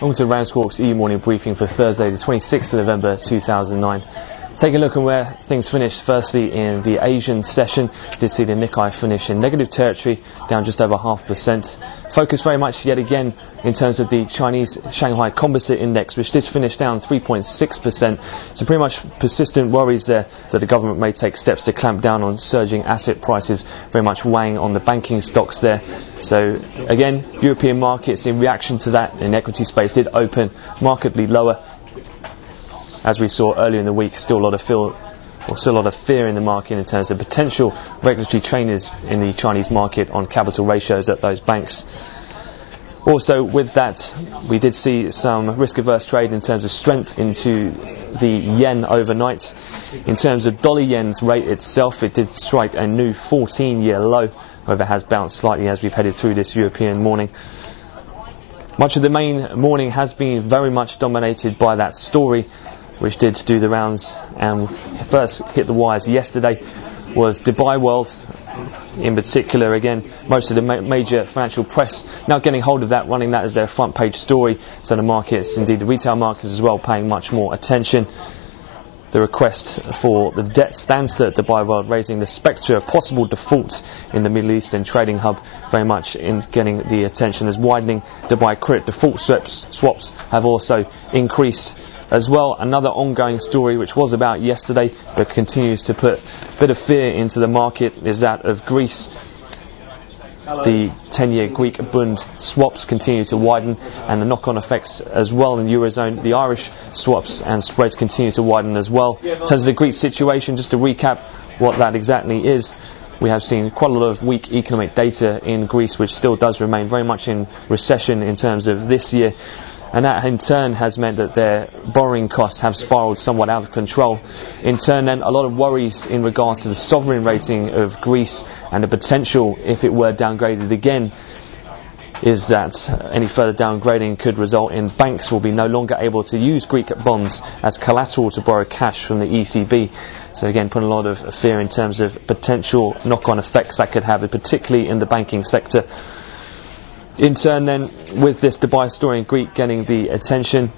Welcome to RANsquawk's e-morning briefing for Thursday, the 26th of November 2009. Taking a look at where things finished. Firstly, in the Asian session, did see the Nikkei finish in negative territory, down just over 0.5%. Focus very much yet again in terms of the Chinese Shanghai Composite Index, which did finish down 3.6%. So pretty much persistent worries there that the government may take steps to clamp down on surging asset prices, very much weighing on the banking stocks there. So again, European markets in reaction to that in equity space did open markedly lower. As we saw earlier in the week, still a lot of fear in the market in terms of potential regulatory trainers in the Chinese market on capital ratios at those banks. Also, with that, we did see some risk-averse trade in terms of strength into the yen overnight. In terms of dollar yen's rate itself, it did strike a new 14-year low, however it has bounced slightly as we've headed through this European morning. Much of the main morning has been very much dominated by that story, which did do the rounds and first hit the wires yesterday, was Dubai World. In particular, again, most of the major financial press now getting hold of that, running that as their front page story. So the markets, indeed the retail markets as well, paying much more attention. The request for the debt standstill at Dubai World, raising the spectre of possible defaults in the Middle Eastern trading hub, very much in getting the attention, as widening Dubai credit default swaps have also increased. As well, another ongoing story which was about yesterday but continues to put a bit of fear into the market is that of Greece. The 10-year Greek Bund swaps continue to widen, and the knock-on effects as well in the Eurozone. The Irish swaps and spreads continue to widen as well. In terms of the Greek situation, just to recap what that exactly is, we have seen quite a lot of weak economic data in Greece, which still does remain very much in recession in terms of this year. And that in turn has meant that their borrowing costs have spiralled somewhat out of control. In turn then, a lot of worries in regards to the sovereign rating of Greece, and the potential, if it were downgraded again, is that any further downgrading could result in banks will be no longer able to use Greek bonds as collateral to borrow cash from the ECB. So again, putting a lot of fear in terms of potential knock-on effects that could have, particularly in the banking sector. In turn then, with this Dubai story in Greece getting the attention,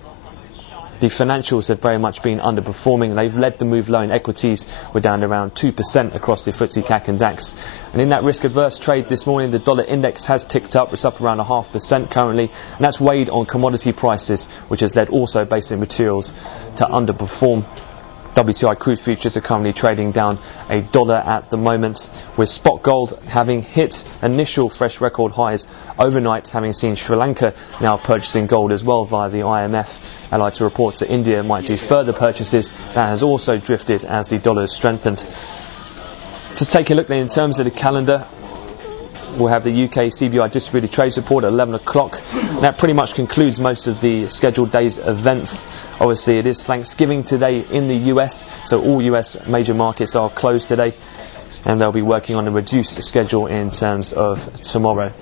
the financials have very much been underperforming. They've led the move low in equities. We're down around 2% across the FTSE CAC and DAX. And in that risk-averse trade this morning, the dollar index has ticked up. It's up around 0.5% currently. And that's weighed on commodity prices, which has led also basic materials to underperform. WTI crude futures are currently trading down $1 at the moment, with spot gold having hit initial fresh record highs overnight, having seen Sri Lanka now purchasing gold as well via the IMF, allied to reports that India might do further purchases. That has also drifted as the dollar has strengthened. To take a look then in terms of the calendar, we'll have the UK CBI distributed trades report at 11 o'clock. That pretty much concludes most of the scheduled day's events. Obviously, it is Thanksgiving today in the US, so all US major markets are closed today, and they'll be working on a reduced schedule in terms of tomorrow.